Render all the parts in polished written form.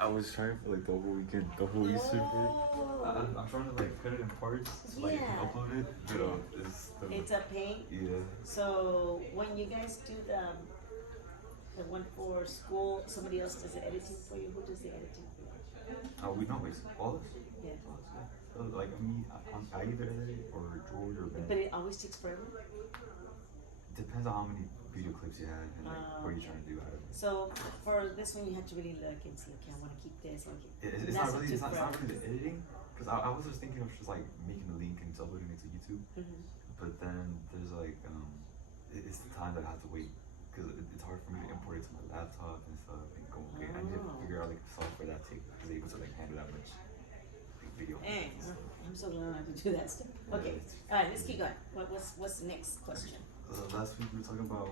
I was trying for like the whole weekend, the whole Easter break. Oh. I'm trying to like put it in parts so like I can Yeah. upload it, but It's a pain. yeah. So when you guys do the one for school, somebody else does the editing for you. Who does the editing for you? We don't like all this. Yeah. Like me, I either edit it or George or Ben. But it always takes forever. Depends on how many video clips you have and like what you're Okay. trying to do out of it. So for this one, you had to really look and see. Okay, I want to keep this. I wanna keep. It's not really it's not really the editing because I was just thinking of just like making a link and uploading it to YouTube. Mm-hmm. But then there's like it's the time that I have to wait because it's hard for me to import it to my laptop and stuff and go. Okay, I need to figure out like the software that is able to like handle that much like, video. Dang, I'm so glad I have to do that stuff. Okay, all right, let's keep going. What's the next question? Last week we were talking about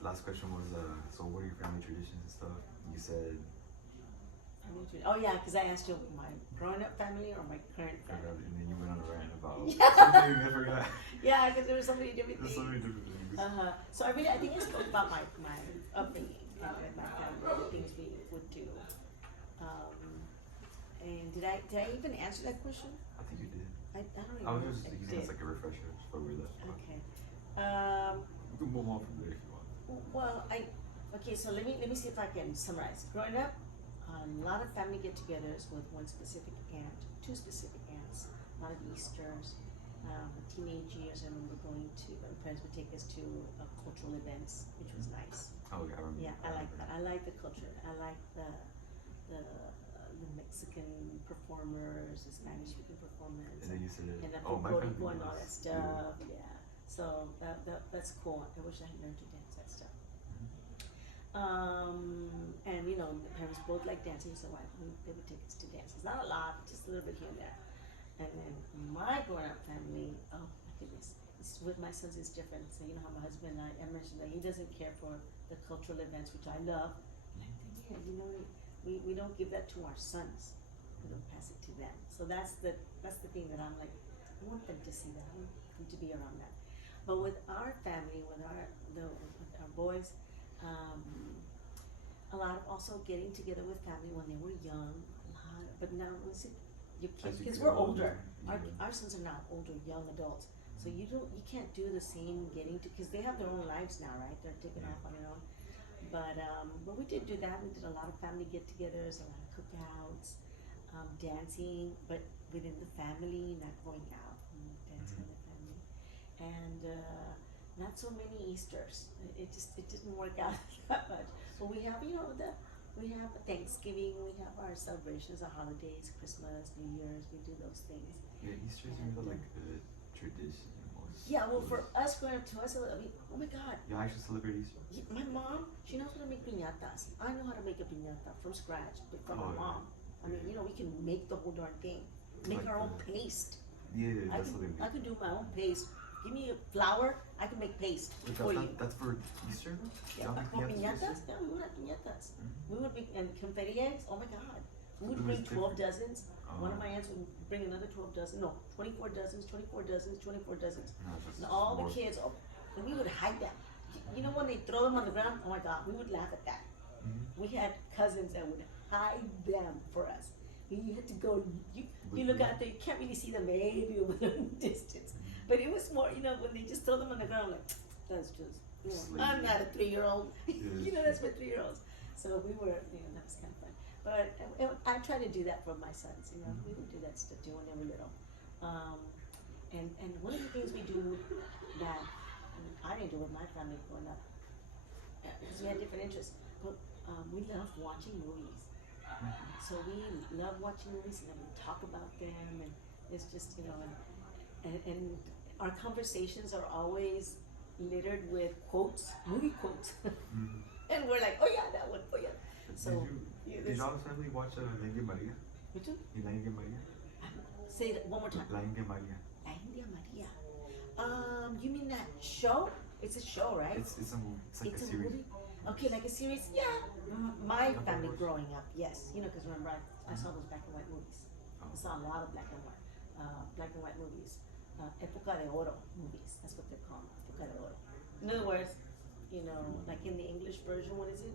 last question was so what are your family traditions and stuff? You said Oh yeah, because I asked you my growing up family or my current family. and then you went on a rant about Yeah. something I forgot. Yeah, because there were so many different There's things. so many different things. So I think I spoke about my upbringing and my family, the things we would do. And did I even answer that question? I think you did. I don't even I was know just if I using did. it as like a refresher before we left. Okay. You can move on from there if you want. Well, okay. So let me see if I can summarize. Growing up, a lot of family get-togethers with one specific aunt, two specific aunts. A lot of Easters. Teenage years, I remember going to. My parents would take us to cultural events, which was nice. Oh, yeah, I remember. Yeah, I like that. I like the culture. I like the Mexican performers, the Spanish speaking performers, And then you said, and the oh, my family Boricua and all was- that stuff. Yeah. So that's cool. I wish I had learned to dance that stuff. And you know, my parents both like dancing, so they would take us to dances. Not a lot, just a little bit here and there. And then my grown-up family, oh my goodness, with my sons it's different. So you know how my husband, I mentioned that he doesn't care for the cultural events, which I love. And I think, yeah, you know, we don't give that to our sons. We don't pass it to them. So that's the thing that I'm like, I want them to see that. I want them to be around that. But with our family, with our boys, a lot of also getting together with family when they were young. But now listen, your kids, because we're older. Our sons are now older, young adults. So you can't do the same getting to, because they have their own lives now, right? They're taking off on their own. But we did do that. We did a lot of family get-togethers, a lot of cookouts, dancing, but within the family, not going out, dancing in the family, and not so many Easters. It didn't work out that much. But we have we have Thanksgiving, we have our celebrations, our holidays, Christmas, New Year's. We do those things. Yeah, Easter's really like a tradition. Yeah, well, for us growing up, to us, I mean, oh my God. You actually celebrate Easter? My mom, she knows how to make piñatas. I know how to make a piñata from scratch, but from my mom. I mean, you know, we can make the whole darn thing. Make our own paste. Yeah, that's what I can do my own paste. Give me a flour, I can make paste for you. That's for Easter? Yeah, for piñatas? Yeah, we would have piñatas. We would be, and confetti eggs, oh my God. We would bring 12 dozens. One of my aunts would bring another 12 dozens. No, 24 dozens, 24 dozens, 24 dozens. And all the kids, and we would hide them. You know when they throw them on the ground? Oh my God, we would laugh at that. We had cousins that would hide them for us. You had to go, you look out there, you can't really see them maybe over the distance. But it was more, you know, when they just throw them on the ground, like, that's just, you know, I'm not a 3-year-old. You know, that's my 3-year-olds. So we were, you know, that was kind of fun. But I try to do that for my sons, you know, we would do that stuff too when they were little. And one of the things we do that I didn't do with my family growing up, because we had different interests, but we love watching movies. So we love watching movies and then we talk about them, and it's just, you know, and our conversations are always littered with quotes, movie quotes. And we're like, oh yeah, that one, oh yeah. So did y'all family watch La India Maria? Which one? La India Maria? Say that one more time. La India Maria. La India Maria. You mean that show? It's a show, right? It's a movie. It's like It's a a series. movie? Okay, like a series? Yeah. My family growing up, yes. You know, because remember, I saw those black and white movies. I saw a lot of black and white movies. Época de Oro movies. That's what they're called. Época de Oro. In other words, you know, like in the English version, what is it?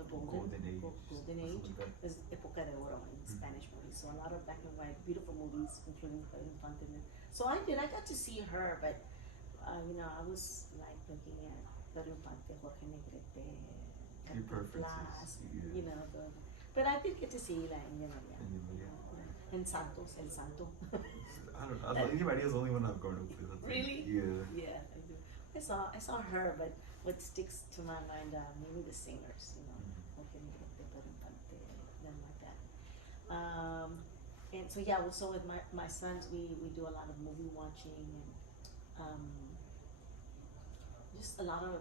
The Golden Age. Golden Age Something like that. is Época de Oro in Spanish movies. So a lot of black and white, beautiful movies, including Pedro Infante. So I got to see her, but you know, I was like looking at Pedro Infante, Jorge Negrete, Your preferences. Blas, Yeah. you know, but I did get to see like, you know, yeah. Yeah. And Santos, El Santo. I don't know. Inti Maria is the only one I've grown up with. I think. Really? Yeah. Yeah, I do. I saw her, but what sticks to my mind, maybe the singers, you know, Jorge Negrete, Pedro Infante, them like that. And so yeah, so with my sons, we do a lot of movie watching and just a lot of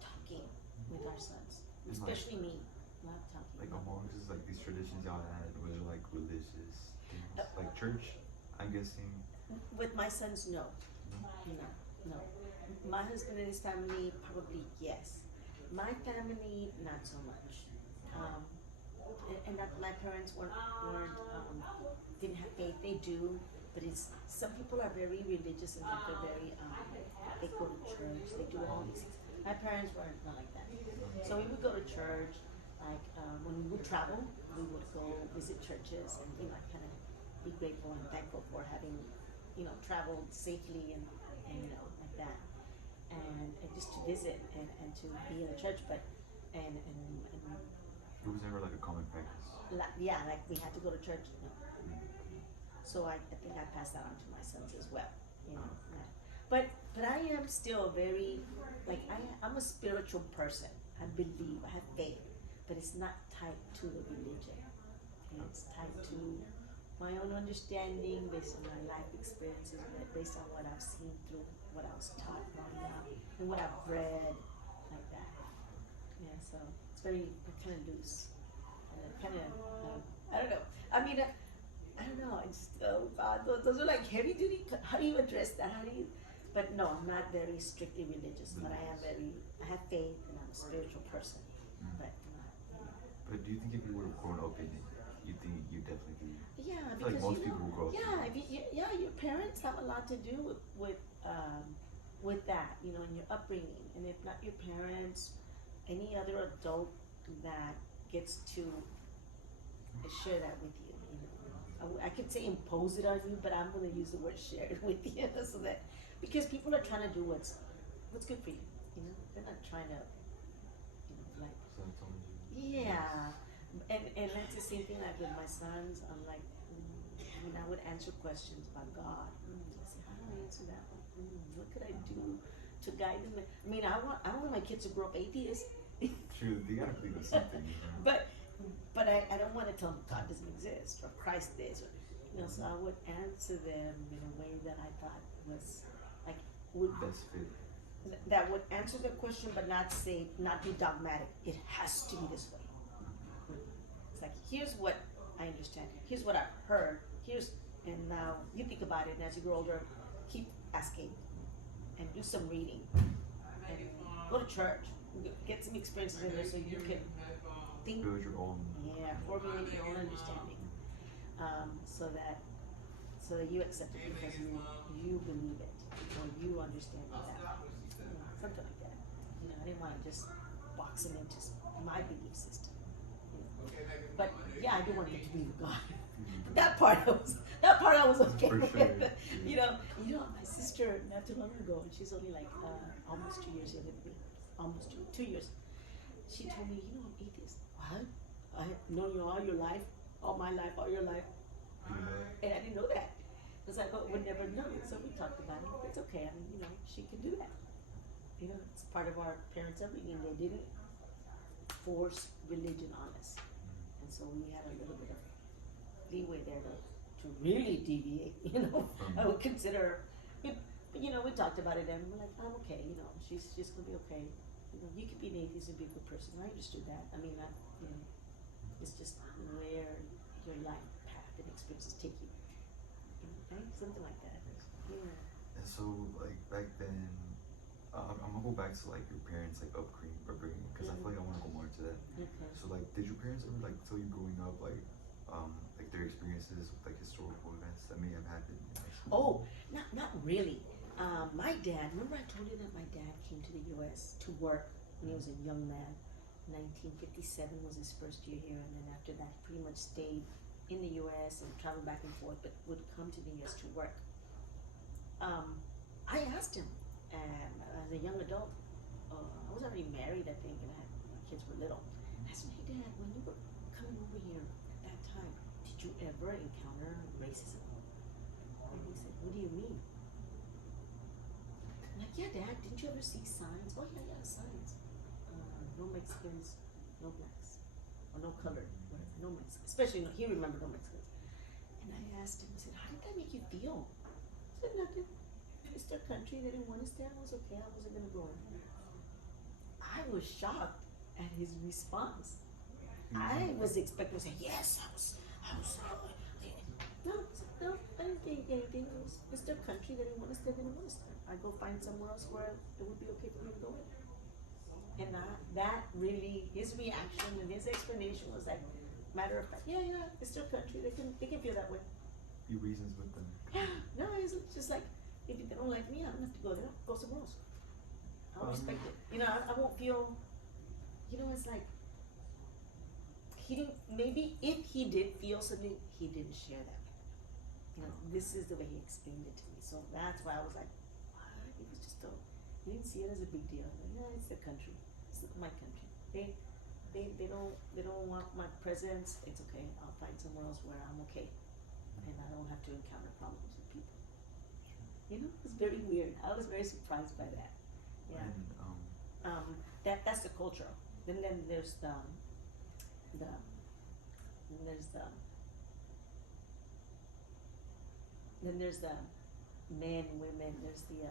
talking with our sons, And especially me. A lot of talking. Like amongst like these traditions y'all had, was it like religious things, like church? I'm guessing. With my sons, no. No. My husband and his family, probably yes. My family, not so much. And that my parents weren't didn't have faith. They do, but it's some people are very religious and they're very they go to church. They do all these things. My parents weren't not like that. So we would go to church. Like when we would travel, we would go visit churches and kind of be grateful and thankful for having traveled safely and like that, and just to visit and to be in a church, but and It was never like a common practice. like we had to go to church. No. So I think I passed that on to my sons as well. Yeah. But I am still very I'm a spiritual person. I believe, I have faith, but it's not tied to the religion. It's tied to my own understanding based on my life experiences, based on what I've seen through what I was taught growing up and what I've read, like that. Yeah, so it's very kind of loose, kind of I don't know. I mean, I don't know. It's oh God, those are like heavy duty. How do you address that? How do you? But no, I'm not very strictly religious, but I have faith and I'm a spiritual person. But do you think if you would have grown up in it, you think you definitely do? Yeah, I feel because like most people will grow up. Yeah, your parents have a lot to do with that, and your upbringing. And if not your parents, any other adult that gets to share that with you. I could say impose it on you, but I'm going to use the word share it with you, so that because people are trying to do what's good for you. They're not trying to, like. So I told you. Yeah, and that's the same thing like with my sons. I'm like, when I would answer questions about God, I say, how do I answer that one? What could I do to guide them? I mean, I don't want my kids to grow up atheists. True, they gotta believe in something. But I don't want to tell them God doesn't exist or Christ is, so I would answer them in a way that I thought was best fit. That would answer the question, but not be dogmatic. It has to be this way. It's like, here's what I understand. Here's what I've heard. And now you think about it. And as you grow older, keep asking and do some reading and go to church. Get some experiences in there so you can think. Build your own. Yeah, formulate your own understanding, so that you accept it because you believe it or you understand it that way. Something like that. I didn't want to just box them into my belief system. But yeah, I do want them to believe in God. That part I was okay For with. sure. Yeah. My sister not too long ago, and she's only like almost 2 years younger than me, almost 2 years. She told me, I'm atheist. What? I have known you all your life, all my life, all your life, and I didn't know that. Because I thought we'd never know it, so we talked about it. It's okay. I mean, she can do that. It's part of our parents' upbringing. They didn't force religion on us, and so we had a little bit of leeway there to really deviate. I would consider, but we talked about it, and we're like, I'm okay. She's gonna be okay. You could be an atheist and be a good person. I understood that. I mean, it's just where your life path and experiences take you. Something like that. Yeah. And so, like back then, I'm gonna go back to like your parents' like upbringing, because I feel like I want to go more into that. Okay. So, like, did your parents ever like tell you growing up like their experiences with like historical events that may have happened in high school? Not really. My dad. Remember I told you that my dad came to the U.S. to work when he was a young man. 1957 was his first year here, and then after that, pretty much stayed in the U.S. and traveled back and forth, but would come to the U.S. to work. I asked him, as a young adult, I was already married, I think, and my kids were little. I said, "Hey, Dad, when you were coming over here at that time, did you ever encounter racism?" And he said, "What do you mean?" I'm like, "Yeah, Dad, didn't you ever see signs?" "Oh, yeah, signs. No Mexicans, no blacks, or no colored, whatever, no Mexicans." Especially, he remembered no Mexicans. And I asked him, I said, "How did that make you feel?" He said, "Nothing. It's their country. They didn't want us there. I was okay. I wasn't going to go in." I was shocked at his response. I was expecting to say, "Yes, I was, no, no, I didn't think anything. It's their country. They didn't want us there. They didn't want us there. I'd go find somewhere else where it would be okay for me to go in." And that really, his reaction and his explanation was like, matter of fact, yeah, it's their country. They can feel that way. He reasons with them. No, it's just like, if they don't like me, I don't have to go there. Go somewhere else. I'll respect it. I won't feel, it's like, he didn't, maybe if he did feel something, he didn't share that. This is the way he explained it to me. So that's why I was like, what? It was just he didn't see it as a big deal. Like, no, it's their country. It's not my country. They don't want my presence. It's okay. I'll find somewhere else where I'm okay, and I don't have to encounter problems with people. It's very weird. I was very surprised by that. Yeah. And, that's the culture. Then there's the men, women. There's the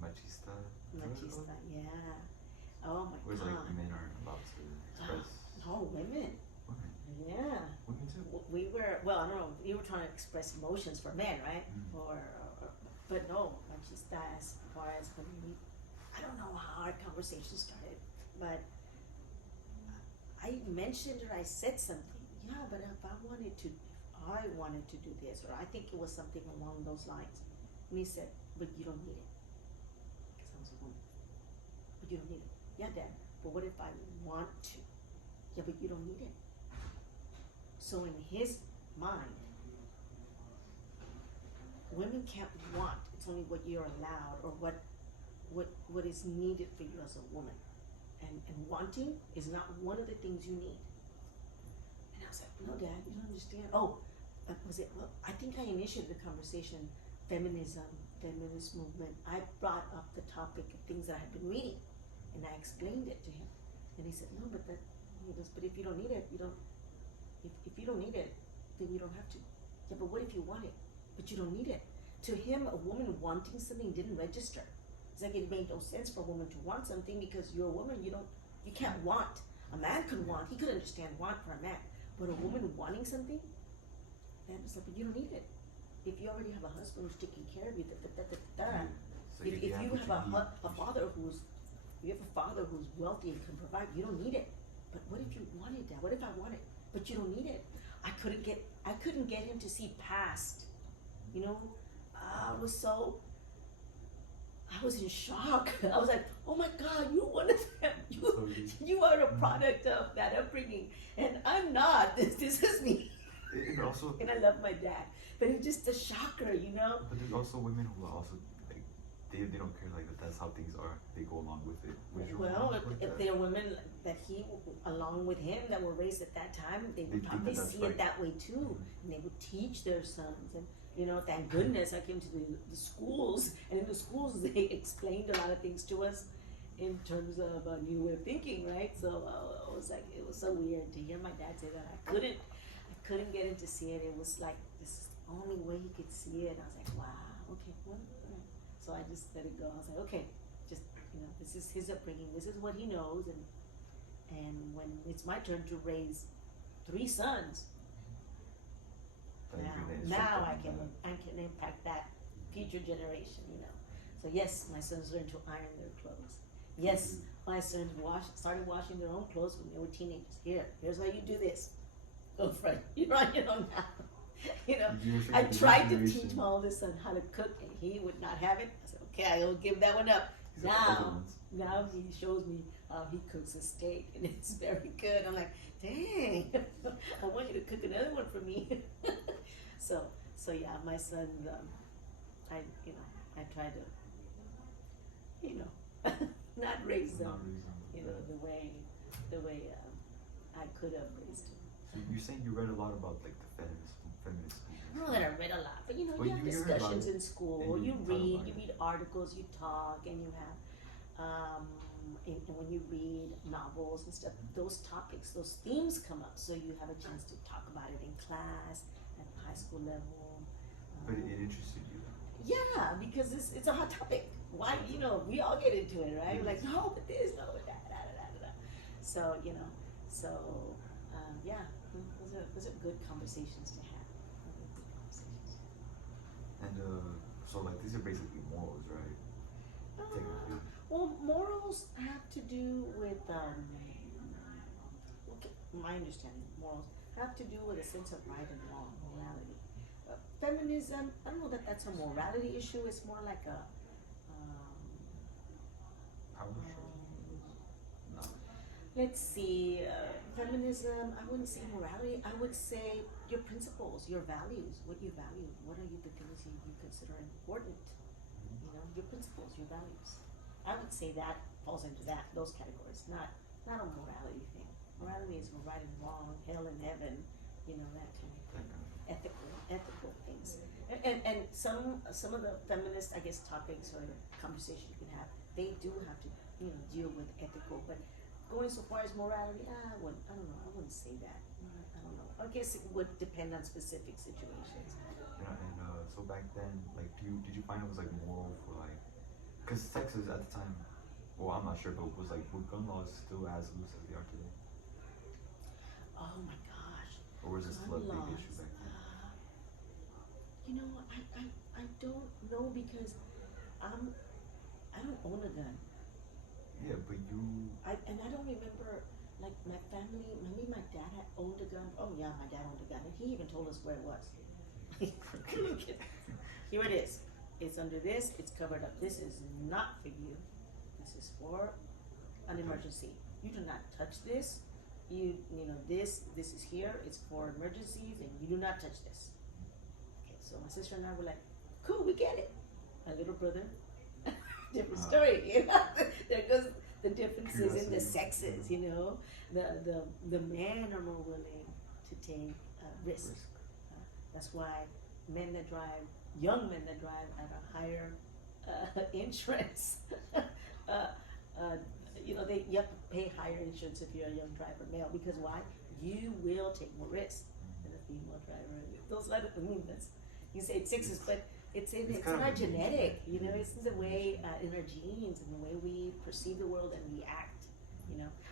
machista. machista. Yeah. Oh my Whereas God. like men aren't allowed to express. No, women. Women. Yeah. Women too. We were, well, I don't know, you were trying to express emotions for men, right? But no, machista, as far as when I don't know how our conversation started, but I mentioned or I said something. Yeah, but if I wanted to do this, or I think it was something along those lines. And he said, "But you don't need it." Because I was a woman. "But you don't need it." "Yeah, Dad, but what if I want to?" "Yeah, but you don't need it." So in his mind, women can't want. It's only what you're allowed, or what is needed for you as a woman. And wanting is not one of the things you need. And I was like, "No, Dad, you don't understand." Oh, well, I think I initiated the conversation, feminism, feminist movement. I brought up the topic of things that I had been reading, and I explained it to him. And he said, "No, but but if you don't need it, you don't. If you don't need it, then you don't have to." "Yeah, but what if you want it? But you don't need it." To him, a woman wanting something didn't register. It's like it made no sense for a woman to want something, because you're a woman. You can't want. A man could want. He could understand want for a man, but a woman wanting something, that was like, "But you don't need it. If you already have a husband who's taking care of you, So if you have a father who's wealthy and can provide, you don't need it. But what if you wanted that? What if I want it? But you don't need it." I couldn't get him to see past. I was in shock. I was like, "Oh my God, you're one of them. You are a product of that upbringing, and I'm not. This is me." And also, And I love my dad, but it's just a shocker, But there's also women who are also like they don't care, like that's how things are. They go along with it. Well, if there are women that along with him, that were raised at that time, they would probably see it that way too, and they would teach their sons. And thank goodness I came to the schools, and in the schools they explained a lot of things to us in terms of a new way of thinking, right? So I was like, it was so weird to hear my dad say that. I couldn't get him to see it. It was like this is the only way he could see it. I was like, wow, okay, well, all right. So I just let it go. I was like, okay, just this is his upbringing. This is what he knows, and when it's my turn to raise 3 sons, now I can impact that future generation. So yes, my sons learned to iron their clothes. Yes, my sons started washing their own clothes when they were teenagers. Here's how you do this. Go for it. You're on your own now. I tried to teach my oldest son how to cook, and he would not have it. I said, okay, I will give that one up. He's like the older ones. Now he shows me how he cooks a steak, and it's very good. I'm like, dang, I want you to cook another one for me. so yeah, my son, I try to, not raise them, Not reason. the way I could have raised him. So you're saying you read a lot about like the feminist movement. I don't know that I read a lot, but you Well, have you heard about discussions it, in school. and you You talk about read articles, you talk, and you have, and when you read novels and stuff, those topics, those themes come up, so you have a chance to talk about it in class at high school level. But it interested you. Yeah, because it's a hot topic. Why, we all get into it, right? We're like, no, but this, no, but that, da, da, da, da, da. So, yeah, those are good conversations to have. Good conversations. And so like these are basically morals, right? Technically. Well, morals have to do with, okay, my understanding, morals have to do with a sense of right and wrong, morality. Feminism, I don't know that that's a morality issue. It's more like a, Power no. Let's see, feminism, I wouldn't say morality, I would say your principles, your values, what you value, what are the things you consider important, your principles, your values. I would say that falls into those categories, not a morality thing. Morality is right and wrong, hell and heaven, that kind of thing. Ethical things. And some of the feminist, I guess, topics or conversation you can have, they do have to, deal with ethical, but going so far as morality, I wouldn't say that. I don't know. I guess it would depend on specific situations. Yeah, and so back then, like, did you find it was like moral for like, because Texas at the time, well, I'm not sure, but were gun laws still as loose as they are today? Oh my gosh. Or was it still a big laws. issue back then? I don't know because I don't own a gun. Yeah, but you. I don't remember, like, my family, maybe my dad had owned a gun. Oh yeah, my dad owned a gun, and he even told us where it was. Here it is. It's under this, it's covered up. This is not for you. This is for an emergency. You do not touch this. This is here, it's for emergencies, and you do not touch this. Okay, so my sister and I were like, cool, we get it. My little brother, different story, There goes the differences in the sexes, The men are more willing to take risk. That's why young men that drive have a higher insurance. You have to pay higher insurance if you're a young driver, male, because why? You will take more risks than a female driver. Those are you say it's sexist, but it's in our genetic, it's the way in our genes and the way we perceive the world and we act,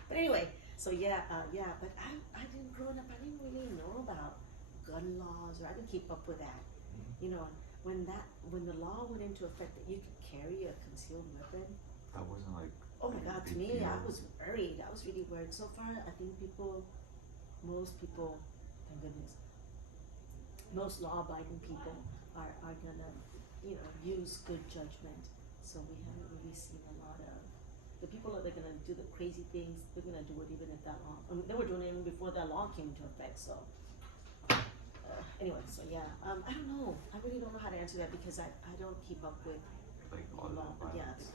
But anyway, so but I didn't growing up, I didn't really know about gun laws, or I didn't keep up with that. When the law went into effect that you could carry a concealed weapon, that wasn't like. Oh my God, to me, I was worried. I was really worried. So far, I think most people, thank goodness, most law-abiding people are gonna, use good judgment. So we haven't really seen a lot of the people that are gonna do the crazy things. They're gonna do it even if that law. I mean, they were doing it even before that law came into effect. So anyway, so yeah, I don't know. I really don't know how to answer that because I don't keep up with like all law. the violence.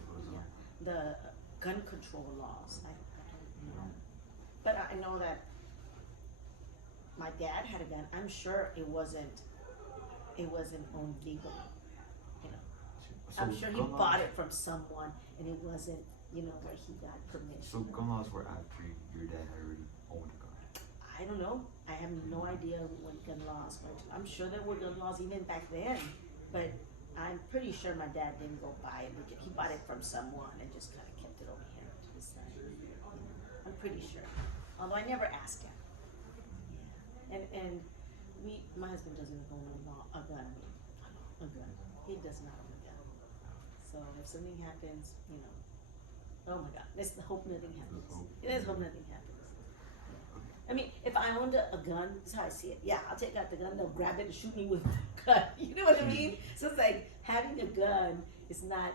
The gun control laws. I don't know. But I know that my dad had a gun. I'm sure it wasn't owned legally. So I'm sure he bought it from someone and it wasn't, where he got permission. So gun laws were after your dad had already owned a gun. I don't know. I have no idea what gun laws were. I'm sure there were gun laws even back then, but I'm pretty sure my dad didn't go buy it. He bought it from someone and just kind of kept it over here to his side. I'm pretty sure. Although I never asked him. Yeah. And my husband doesn't own a gun. He does not own a gun. So if something happens, oh my God, let's hope nothing happens. Let's hope nothing happens. I mean, if I owned a gun, that's how I see it. Yeah, I'll take out the gun, they'll grab it and shoot me with the gun. You know what I mean? So it's like, having a gun is not,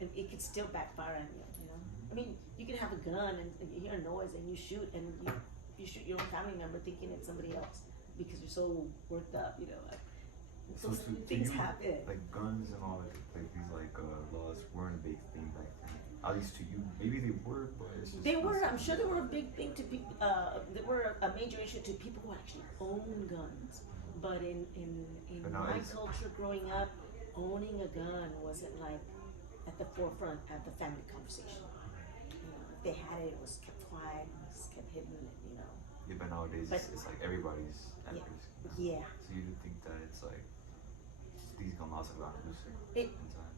it could still backfire on you, you know. I mean, you can have a gun and you hear a noise and you shoot and you shoot your own family member thinking it's somebody else because you're so worked up, you know. So things you, happen. like guns and all like these laws weren't a big thing back then. At least to you, maybe they were, but it's just They were. not I'm sure they were a big thing to people. They were a major issue to people who actually own guns. But in But now my it's- culture growing up, owning a gun wasn't like at the forefront at the family conversation. If they had it, it was kept quiet, it was kept hidden. Yeah, but nowadays But- it's like everybody's at Yeah. risk. Yeah. So you do think that it's like these gun laws have gotten looser It- in time?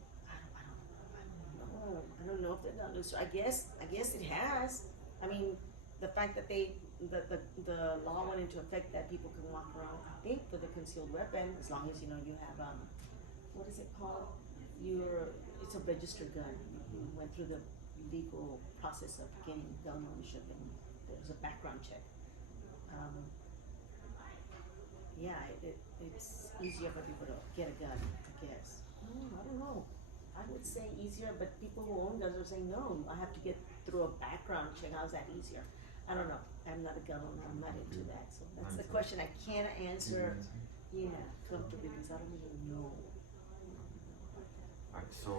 I don't know if they're not looser. I guess it has. I mean, the fact that the law went into effect that people can walk around, I think, with a concealed weapon, as long as you have what is it called? It's a registered gun. You went through the legal process of getting gun ownership, and there's a background check. It's easier for people to get a gun, I guess. I don't know. I would say easier, but people who own guns are saying, no, I have to get through a background check. How's that easier? I don't know. I'm not a gun owner. I'm not into that. So that's the question I can't answer, comfortably because I don't even know. Alright, so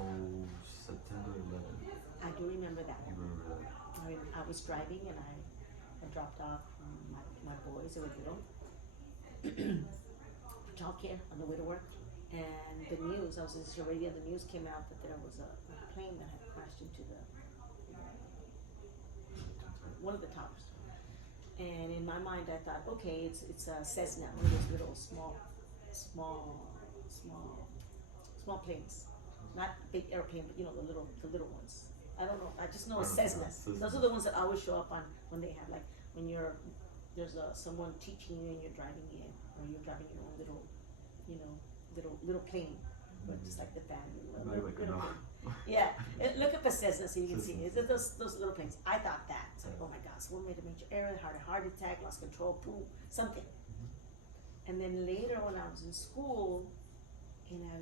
September 11th. I do remember that. You remember that? I was driving and I dropped off my boys. They were little. Childcare on the way to work. And the news, I was listening to radio, the news came out that there was a plane that had crashed into one of the towers. And in my mind I thought, okay, it's a Cessna, one of those little small planes. Not big airplane, but the little ones. I don't know, I just know it's Cessnas. Those are the ones that always show up on when they have when there's someone teaching you and you're driving in, or you're driving your own little plane, but just like the family. Little plane. Yeah, look up a Cessna so you can see it. Those little planes. I thought that. It's like, oh my gosh, someone made a major error, had a heart attack, lost control, poop, something. And then later when I was in school and I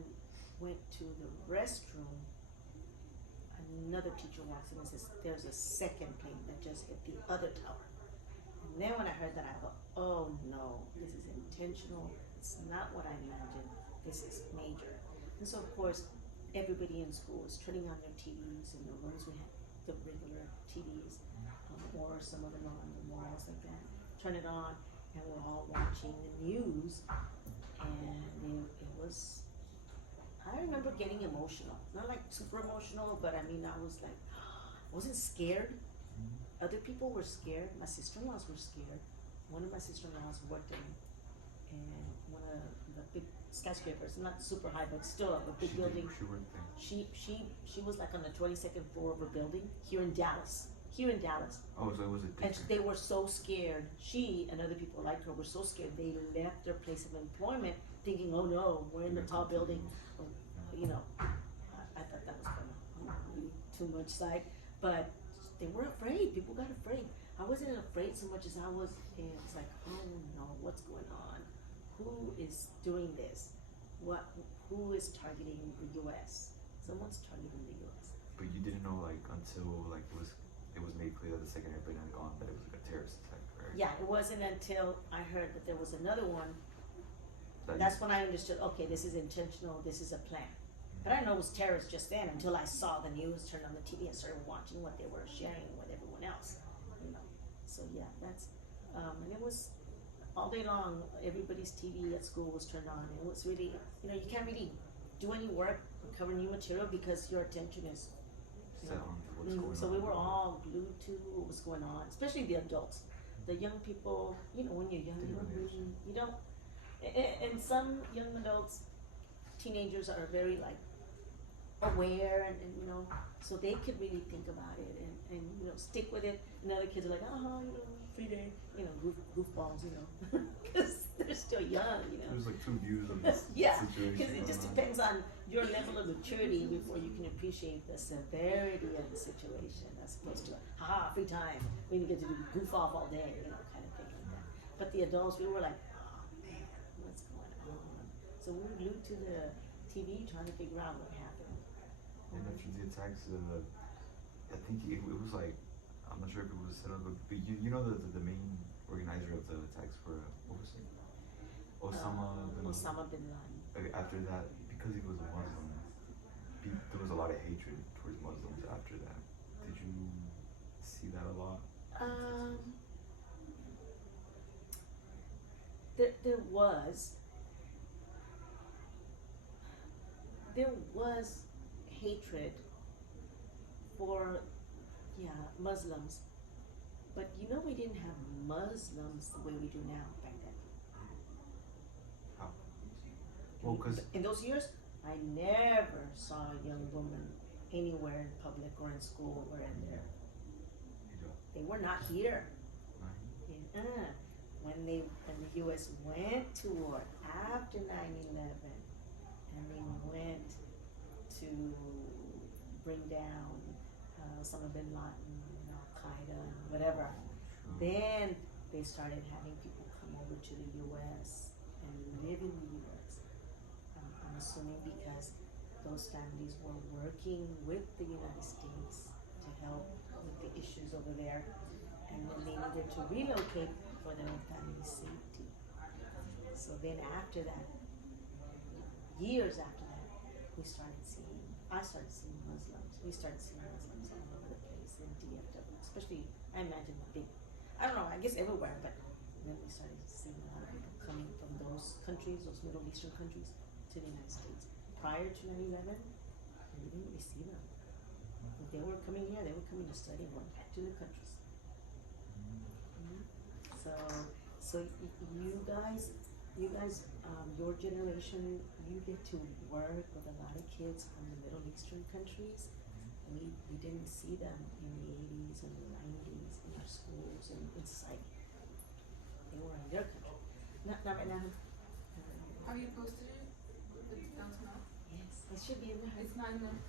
went to the restroom, another teacher walks in and says, there's a second plane that just hit the other tower. And then when I heard that, I thought, oh no, this is intentional. It's not what I imagined. This is major. And so, of course, everybody in school was turning on their TVs, and the rooms we had the regular TVs, or some of them on the walls like that. Turn it on, and we're all watching the news, and it was. I remember getting emotional. Not like super emotional, but I mean, I was like, I wasn't scared. Other people were scared. My sister-in-laws were scared. One of my sister-in-laws worked in one of the big skyscrapers, not super high, but still a big building. She worked there. She was like on the 22nd floor of a building here in Dallas. Oh, so it was a And different. they were so scared. She and other people like her were so scared they left their place of employment, thinking, "Oh no, we're in the tall building." I thought that was kind of too much sight, but they were afraid. People got afraid. I wasn't afraid so much as I was. It's like, oh no, what's going on? Who is doing this? Who is targeting the U.S.? Someone's targeting the U.S. But you didn't know until it was made clear that the second airplane had gone that it was a terrorist attack, right? Yeah, it wasn't until I heard that there was another one. That That's when I understood. Okay, this is intentional. This is a plan. But I didn't know it was terrorists just then until I saw the news, turned on the TV, and started watching what they were sharing with everyone else. So yeah, that's and it was all day long. Everybody's TV at school was turned on. It was really, you can't really do any work or cover new material because your attention is. set on what's going So on. we were all glued to what was going on, especially the adults. The young people, when you're young, you don't. And some young adults, teenagers are very aware and so they could really think about it and stick with it. And other kids are like, free day, goofballs, because they're still young, There's two views of this Yeah, situation. because it just depends on your level of maturity before you can appreciate the severity of the situation as opposed to, free time, we get to do goof off all day, kind of thing like that. But the adults, we were like, oh man, what's going on? So we were glued to TV trying to figure out what happened. And after the attacks, I think it was like, I'm not sure if it was set up, but you know the main organizer of the attacks for what was it? Osama bin Laden. After that, because he was a Muslim, there was a lot of hatred towards Muslims after that. Did you see that a lot? Um, there was hatred for, yeah, Muslims, but we didn't have Muslims the way we do now back then. How? Well, because In those years, I never saw a young woman anywhere in public or in school or in there. They were not here. When the U.S. went to war after 9/11, and they went to bring down Osama bin Laden, Al Qaeda, and whatever, then they started having people come over to the U.S. and live in the U.S. I'm assuming because those families were working with the United States to help with the issues over there, and then they needed to relocate for their own family's safety. So then after that, years after that, I started seeing Muslims. We started seeing Muslims all over the place in DFW, especially, I imagine, I don't know, I guess everywhere, but then we started seeing a lot of people coming from those countries, those Middle Eastern countries, to the United States. Prior to 9/11, we didn't really see them. If they were coming here, they were coming to study and going back to their countries. So you guys, your generation, you get to work with a lot of kids from the Middle Eastern countries. We didn't see them in the 80s and the 90s in our schools and in society. They were in their country. Not right now. Have you posted it? It's down to now? Yes, it should be in there. It's not in there.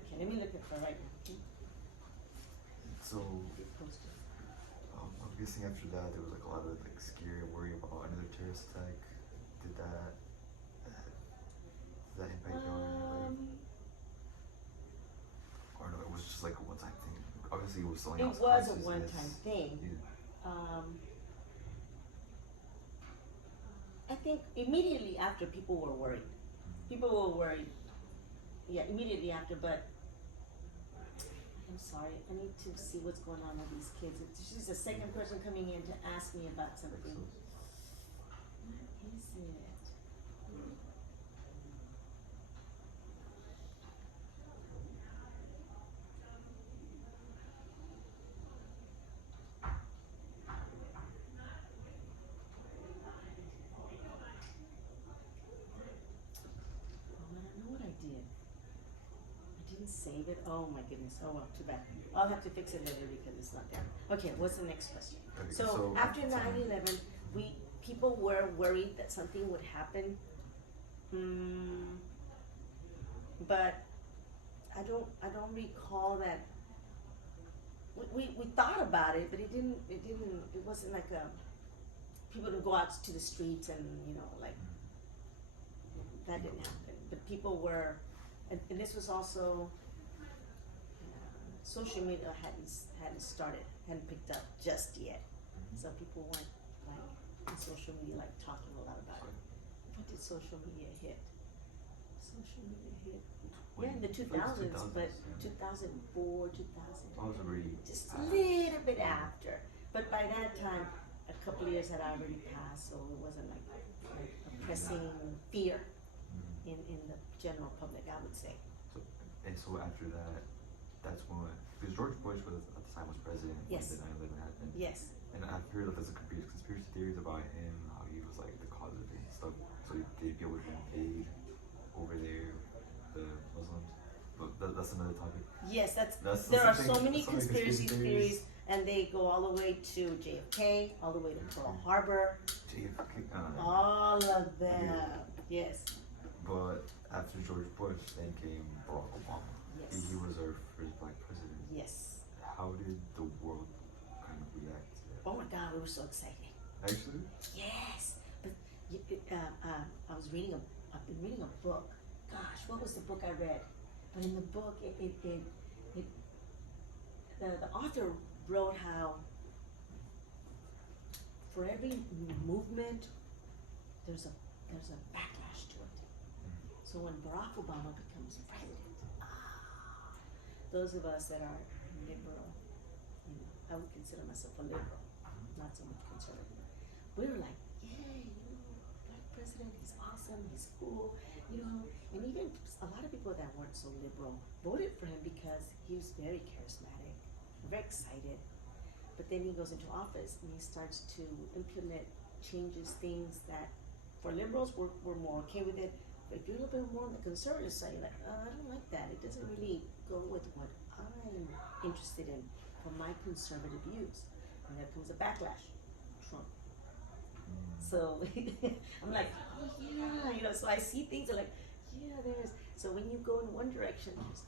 Okay, let me look at it right now. so. Post it. I'm guessing after that there was like a lot of like scary worry about another terrorist attack. Did that impact you on anybody? Or no, it was just like a one-time thing. Obviously, it was something else. It was a one-time thing. Yeah. I think immediately after people were worried. Yeah, immediately after, but I'm sorry, I need to see what's going on with these kids. She's the second person coming in to ask me about something. What is it? Save it. Oh my goodness. Oh well, too bad. I'll have to fix it later because it's not there. Okay, what's the next question? Okay, so after 9/11, people were worried that something would happen. But I don't recall that. We thought about it, but it wasn't like people didn't go out to the streets and like that didn't happen. But people were, and this was also. Social media hadn't picked up just yet, so people weren't like in social media like talking a lot about it. What did social media hit? Yeah, in the 2000s, but 2004, 2000. Just a little bit after. But by that time, a couple of years had already passed, so it wasn't like a pressing fear in the general public, I would say. So after that. That's when, because George Bush at the time was president when the 9/11 happened. Yes. And I've heard that there's a conspiracy theories about him, how he was like the cause of it and stuff. So they'd be able to invade over there, the Muslims. But that's another topic. Yes, there are so many conspiracy theories, and they go all the way to JFK, all the way to Pearl Harbor. JFK. All of them. Yes. But after George Bush, then came Barack Obama. Yes. He was our first black president. Yes. How did the world kind of react to that? Oh my God, we were so excited. Actually? Yes, but I've been reading a book gosh, what was the book I read? But in the book, the author wrote how for every movement, there's a backlash to it. So when Barack Obama becomes president, those of us that are liberal, you know, I would consider myself a liberal, not so much conservative. We were like, yay, you know, black president, he's awesome, he's cool, you know, and even a lot of people that weren't so liberal voted for him because he was very charismatic, very excited. But then he goes into office and he starts to implement changes, things that for liberals we're more okay with it. But if you're a little bit more on the conservative side, you're like, I don't like that. It doesn't really go with what I'm interested in for my conservative views. And there comes a backlash, Trump. So I'm like, oh yeah, you know, so I see things and like, yeah, there's, so when you go in one direction, there's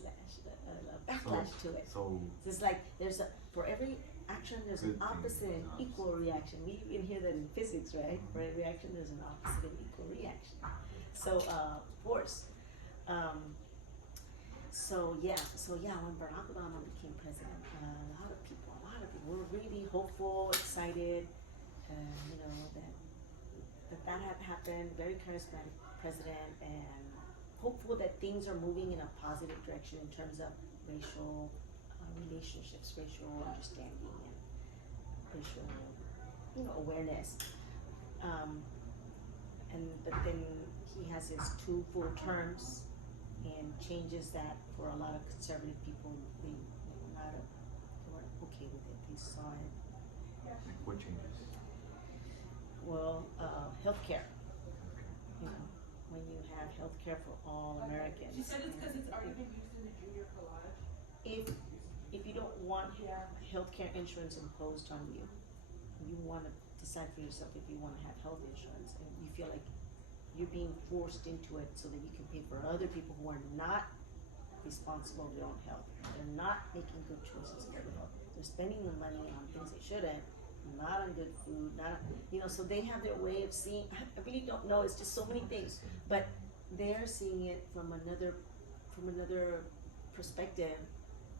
a little backlash to it. So It's like there's for every action there's an opposite and equal reaction. We even hear that in physics, right? For every action there's an opposite and equal reaction. So force. So yeah, when Barack Obama became president, a lot of people were really hopeful, excited, you know, that had happened. Very charismatic president, and hopeful that things are moving in a positive direction in terms of racial relationships, racial understanding, and racial, you know, awareness. But then he has his 2 full terms and changes that for a lot of conservative people, they weren't okay with it. They saw it. like what changes? Well, healthcare. You know, when you have healthcare for all Americans. She said it's because it's already been used in the junior college. If you don't want healthcare insurance imposed on you, you want to decide for yourself if you want to have health insurance, and you feel like you're being forced into it so that you can pay for other people who are not responsible for their own health. They're not making good choices for their health. They're spending the money on things they shouldn't, not on good food, not, you know, so they have their way of seeing. I really don't know, it's just so many things, but they're seeing it from another perspective,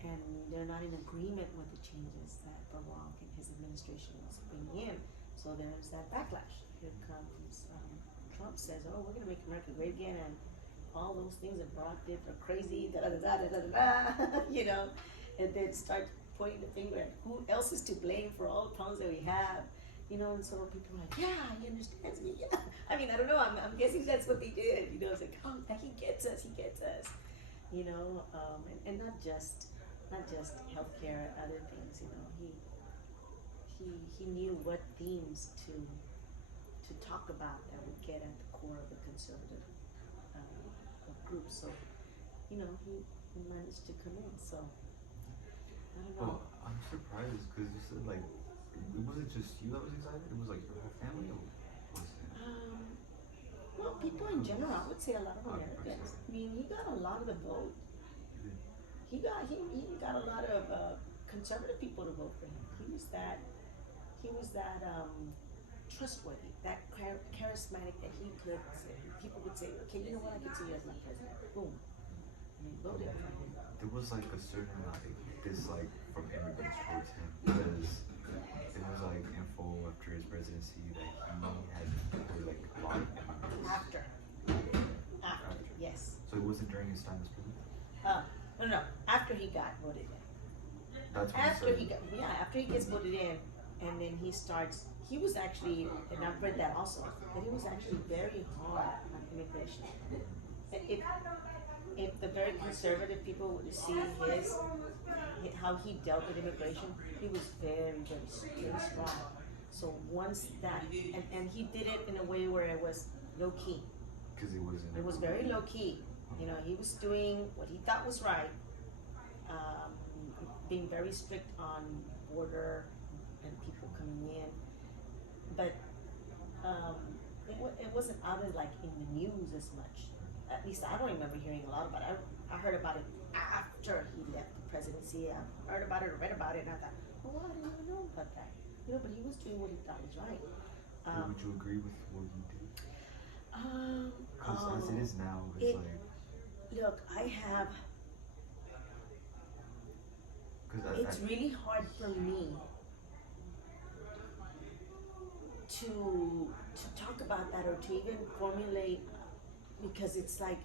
and they're not in agreement with the changes that Barack and his administration is bringing in. So there's that backlash. Here comes Trump says, "Oh, we're gonna make America great again," and all those things that Barack did are crazy, da da da da da da, you know, and then start pointing the finger at who else is to blame for all the problems that we have, you know. And so people are like, "Yeah, he understands me." Yeah, I mean, I don't know. I'm guessing that's what they did. You know, it's like, "Oh, he gets us. He gets us." You know, and not just healthcare, other things. You know, he knew what themes to talk about that would get at the core of the conservative group. So, you know, he managed to come in. So, I don't know. Well, I'm surprised because you said like it wasn't just you that was excited. It was like your whole family. Or was it? Well, people in general, I would say a lot of Americans. I mean, he got a lot of the vote. He got a lot of conservative people to vote for him. He was that trustworthy, that charismatic that he could say, people would say, okay, you know what, I can see you as my president. Boom. And they voted for him. There was like a certain like dislike from immigrants towards him because it was like info after his presidency that he had deported like a lot of immigrants. After, yes. So it wasn't during his time as president? No, after he got voted in. That's when After he gets voted in, and then he was actually, and I've read that also, that he was actually very hard on immigration. If the very conservative people would see how he dealt with immigration, he was very, very strong. So once that, and he did it in a way where it was low key. Because it was very low key. You know, he was doing what he thought was right, being very strict on border and people coming in, but it wasn't out of like in the news as much. At least I don't remember hearing a lot about it. I heard about it after he left the presidency. I heard about it or read about it, and I thought, oh, I didn't even know about that. You know, but he was doing what he thought was right. Would you agree with what he did? Because as it is now, it's it- like, look, I have, because it's really hard for me to talk about that or to even formulate, because it's like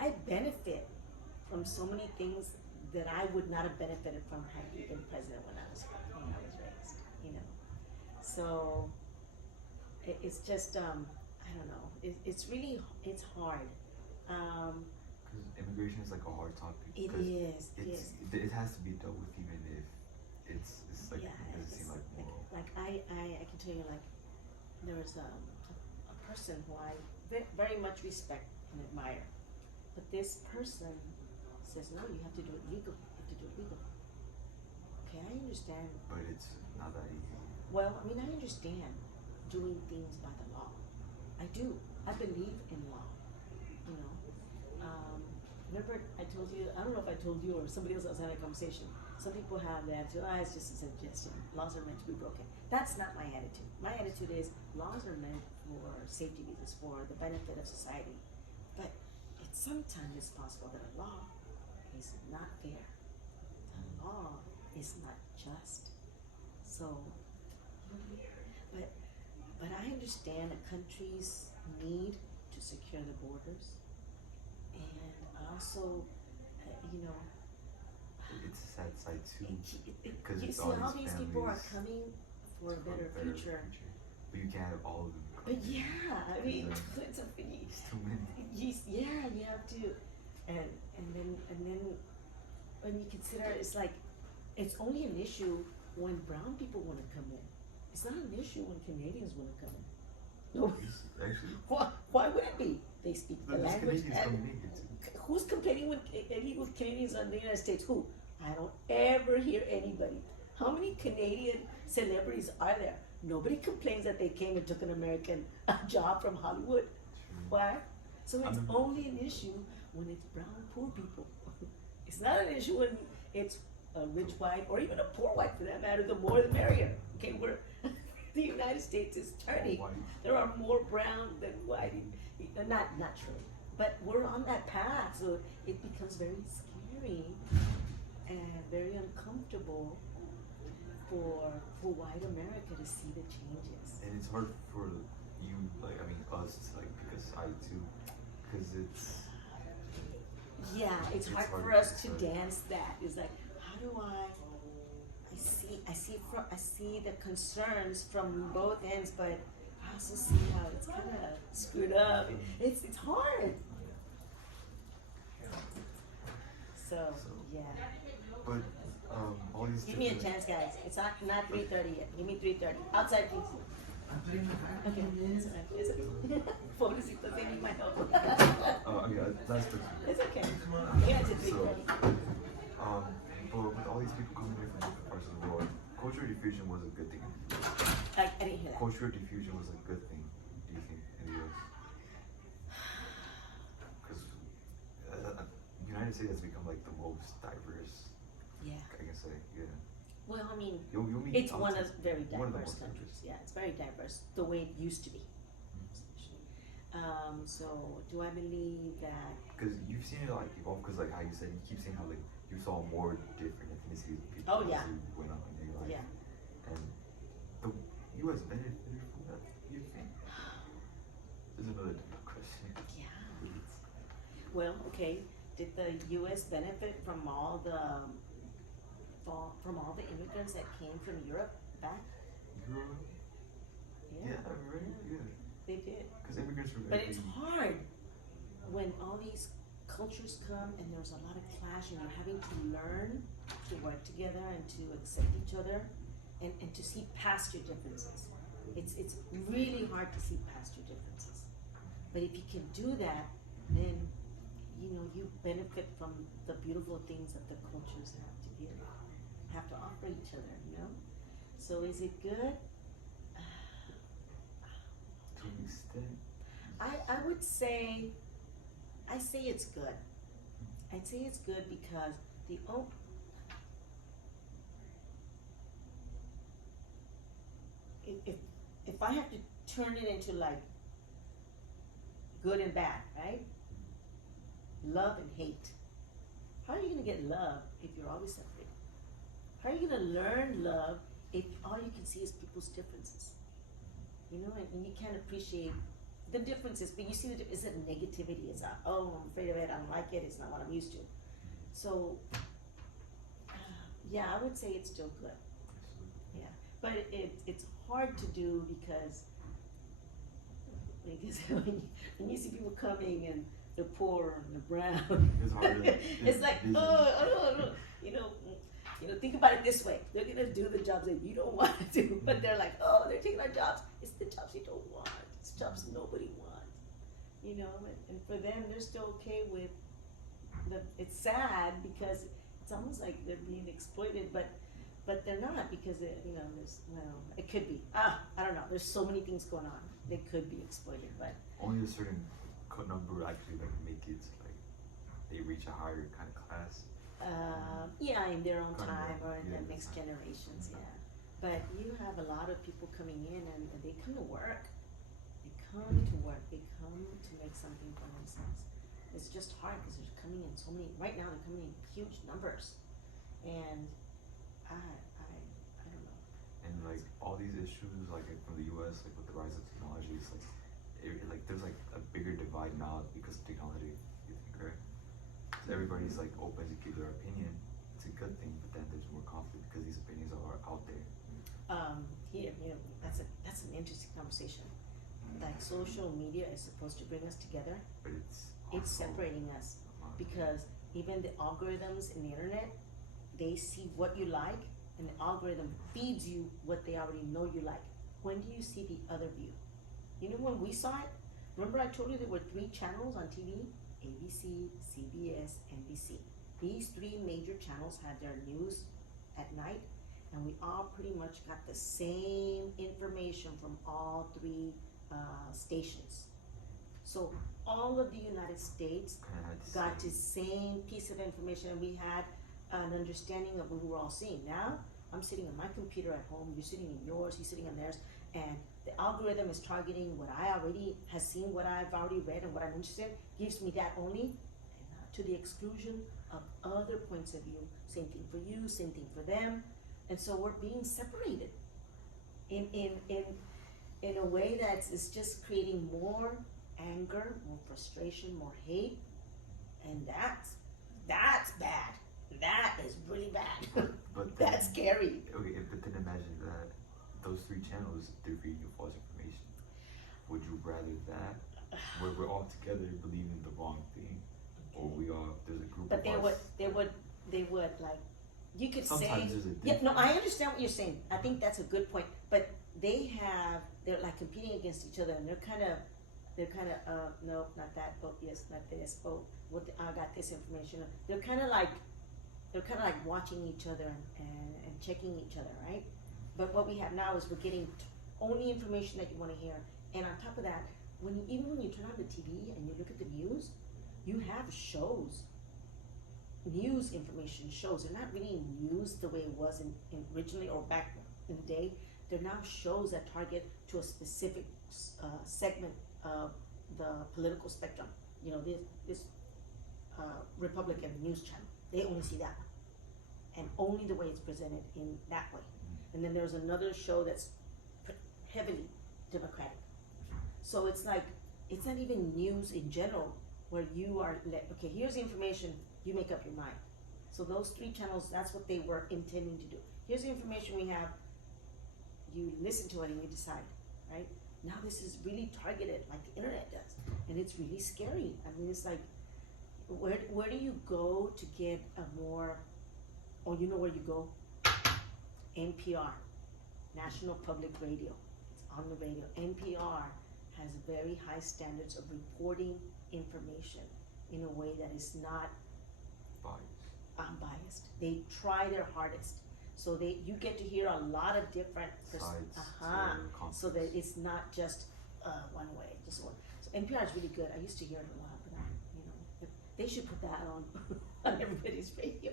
I benefit from so many things that I would not have benefited from had he been president when I was raised, you know. So it's just I don't know. It's really it's hard. Um, because immigration is like a hard topic. it 'Cause is. It's it has to be dealt with even if it's like Yeah, it doesn't seem like moral. like I can tell you, like there was a person who I very much respect and admire, but this person says no, you have to do it legal. You have to do it legal. Okay, I understand. But it's not that easy. Well, I mean, I understand doing things by the law. I do. I believe in law. You know. Remember, I told you. I don't know if I told you or somebody else was having a conversation. Some people have the attitude, it's just a suggestion. Laws are meant to be broken. That's not my attitude. My attitude is laws are meant for safety reasons, for the benefit of society. But it sometimes is possible that a law is not fair. A law is not just. So, but I understand a country's need to secure the borders, and also, you know, It's a sad side too. Because you it's see all how these these people are families coming for a better future. But you can't have all of them. But yeah, I mean, Because, it's too many. yeah, you have to, and then when you consider, it's like, it's only an issue when brown people want to come in. It's not an issue when Canadians want to come in. No, Actually, why would it be? They speak the there's language. Canadians And coming in here too. who's complaining when illegal Canadians are in the United States? Who? I don't ever hear anybody. How many Canadian celebrities are there? Nobody complains that they came and took an American job from Hollywood. Why? So it's only an issue when it's brown poor people. It's not an issue when it's a rich white or even a poor white for that matter. The more the merrier. Okay, we're the United States is turning. There are more brown than white. Not true, but we're on that path, so it becomes very scary and very uncomfortable for white America to see the changes. And it's hard for you, like, I mean, us, like, because I too, because it's. Yeah, it's hard for us to dance that. It's like, how do I see the concerns from both ends, but I also see how it's kind of screwed up. It's hard. So yeah. But all these. Give me a chance, guys. It's not 3:30 yet. Give me 3:30. Outside, please. Okay, it's alright. It's okay. Pobrecito, they need my help. Okay, that's the. It's okay. Yeah, it's 3:30. But with all these people coming in from different parts of the world, cultural diffusion was a good thing. I didn't hear that. Cultural diffusion was a good thing, do you think, in the US? Because United States has become like the most diverse. Yeah. I can say, yeah. Well, I mean, You'll meet it's one of very one of the diverse most countries. Yeah, it's very diverse, the way it used to be. So do I believe that? Because you've seen it like evolve. Because like how you said, you keep saying how like you saw more different ethnicities of people Oh, yeah. as you went on in your life. Yeah. And the U.S. benefited from that. You think? This is another difficult question. Yeah. Well, okay. Did the U.S. benefit from all the immigrants that came from Europe back? Europe? Yeah, right? Yeah. They did. Because immigrants were But very. it's hard when all these cultures come and there's a lot of clash and you're having to learn to work together and to accept each other and to see past your differences. It's really hard to see past your differences. But if you can do that, then you know you benefit from the beautiful things that the cultures have to offer each other, you know? So is it good? To an extent. I would say, I say it's good. I'd say it's good because if I have to turn it into like good and bad, right? Love and hate. How are you gonna get love if you're always separated? How are you gonna learn love if all you can see is people's differences? You know, and you can't appreciate the differences, but you see it's a negativity. It's a, oh, I'm afraid of it, I don't like it, it's not what I'm used to. So, yeah, I would say it's still good. Yeah, but it's hard to do because when you see people coming and they're poor and they're brown, It's hard. it's like, oh, I don't, you know, think about it this way. They're gonna do the jobs that you don't want to do, but they're like, oh, they're taking our jobs. It's the jobs you don't want. It's jobs nobody wants. You know, and for them, they're still okay with it's sad because it's almost like they're being exploited, but they're not because it could be. I don't know. There's so many things going on. They could be exploited, but only a certain number actually like make it like they reach a higher kind of class. Yeah, in their own Kind of, time or in yeah, the next generations, yeah. But you have a lot of people coming in and they come to work. They come to work. They come to make something for themselves. It's just hard because they're coming in so many. Right now, they're coming in huge numbers, and I don't know. And like all these issues, like from the U.S., like with the rise of technology, it's like like there's like a bigger divide now because of technology. You think, right? 'Cause everybody's like open to give their opinion. It's a good thing, but then there's more conflict because these opinions are out there. Here, that's an interesting conversation. Like social media is supposed to bring us together. But it's Separating us because even the algorithms in the internet, they see what you like, and the algorithm feeds you what they already know you like. When do you see the other view? You know when we saw it? Remember I told you there were 3 channels on TV? ABC, CBS, NBC. These 3 major channels had their news at night, and we all pretty much got the same information from all 3 stations. So all of the United States got the same piece of information, and we had an understanding of what we were all seeing. Now, I'm sitting on my computer at home, you're sitting in yours, he's sitting on theirs, and the algorithm is targeting what I already has seen, what I've already read, and what I'm interested in, gives me that only, and not to the exclusion of other points of view. Same thing for you, same thing for them, and so we're being separated in a way that's just creating more anger, more frustration, more hate, and that's bad. That is really bad. But then, that's scary. Okay, but then imagine that those 3 channels, they're feeding you false information. Would you rather that, where we're all together believing the wrong thing, or there's a group But of they us? would like, you could Sometimes say, there's a yeah, no, difference. I understand what you're saying. I think that's a good point. But they're like competing against each other, and they're kind of, no, not that. Oh, yes, not this. Oh, I got this information. They're kind of like watching each other and checking each other, right? But what we have now is we're getting only information that you want to hear, and on top of that, even when you turn on the TV and you look at the news, you have shows. News information shows. They're not really news the way it was in originally or back in the day. They're now shows that target to a specific segment of the political spectrum. You know, this Republican news channel. They only see that one, and only the way it's presented in that way. And then there's another show that's heavily Democratic. So it's like it's not even news in general, where you are okay. Here's the information. You make up your mind. So those 3 channels, that's what they were intending to do. Here's the information we have. You listen to it and you decide, right? Now this is really targeted like the internet does, and it's really scary. I mean, it's like, where do you go to get a more? Oh, you know where you go? NPR, National Public Radio. It's on the radio. NPR has very high standards of reporting information in a way that is not unbiased. They try their hardest. So you get to hear a lot of different sides. So that it's not just one way, just one. So NPR is really good. I used to hear it a lot, but they should put that on on everybody's radio.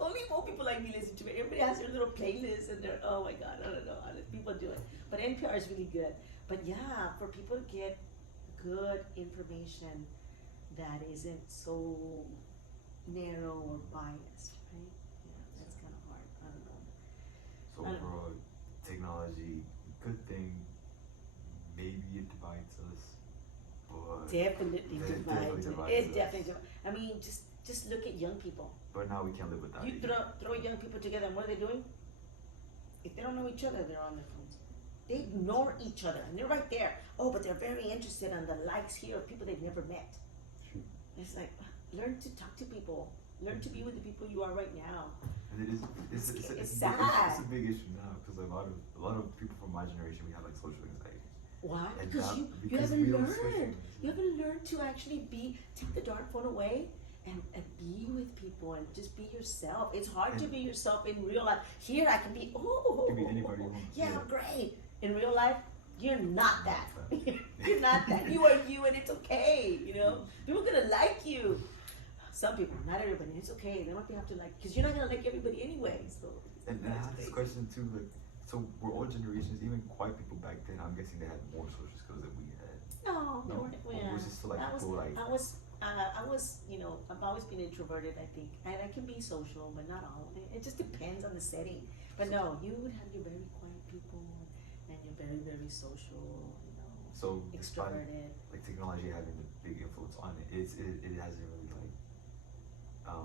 Only 4 people like me listen to it. Everybody has their little playlist and their, oh my God, I don't know how people do it. But NPR is really good. But yeah, for people to get good information that isn't so narrow or biased, right? Yeah, that's kind of hard. I don't know. So I don't- overall, technology, good thing. Maybe it divides us, but Definitely It divides definitely it. divides It us. definitely divides. I mean, just look at young people. but now we can't live without You it. throw young people together, and what are they doing? If they don't know each other, they're on their phones. They ignore each other, and they're right there. Oh, but they're very interested in the likes here of people they've never met. Shoot. It's like, learn to talk to people. Learn to be with the people you are right now. And it is, it's, It's a big- sad. it's a big issue now because a lot of people from my generation we have like social anxiety. Why? And Because that- you because haven't we don't learned. socialize. You haven't learned to actually take the dark phone away and be with people and just be yourself. It's hard to And- be yourself in real life. Here I can be, oh, You can be anybody you want. yeah, Yeah. I'm great. In real life, you're not that. Not You're not that. You are you, and it's okay. You know, people are gonna like you. Some people, not everybody. It's okay. They might have to like, because you're not gonna like everybody anyway. So. And I that's have this crazy. question too, like, so we're all generations, even white people back then, I'm guessing they had more social skills than we had. No, No? no, Or was it still like I was, people like, I was, you know, I've always been introverted, I think, and I can be social, but not all. It just depends on the setting. But no, you would have your very quiet people, and you're very, very social, you know, so despite extroverted. like technology having a big influence on it, it hasn't really like, how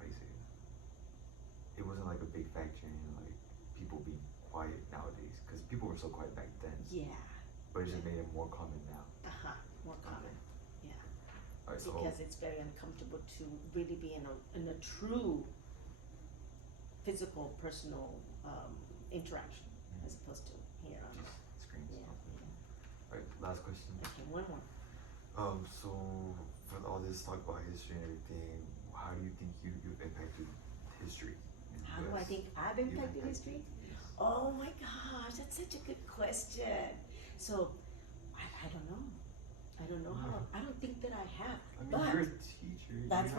do you say it? It wasn't like a big factor in like people being quiet nowadays, because people were so quiet back then, Yeah, but it just made it more common now. more common. Yeah, Alright, so, because it's very uncomfortable to really be in a true physical, personal interaction as opposed to here on. just screens. Yeah. Alright, last question. Okay, one more. So for all this talk about history and everything, how do you think you've impacted history? in the How do I US? think I've You've impacted history? Yes. Oh my gosh, that's such a good question. So, I don't know. I don't know how. I don't think that I have. I mean, But you're a teacher. that's you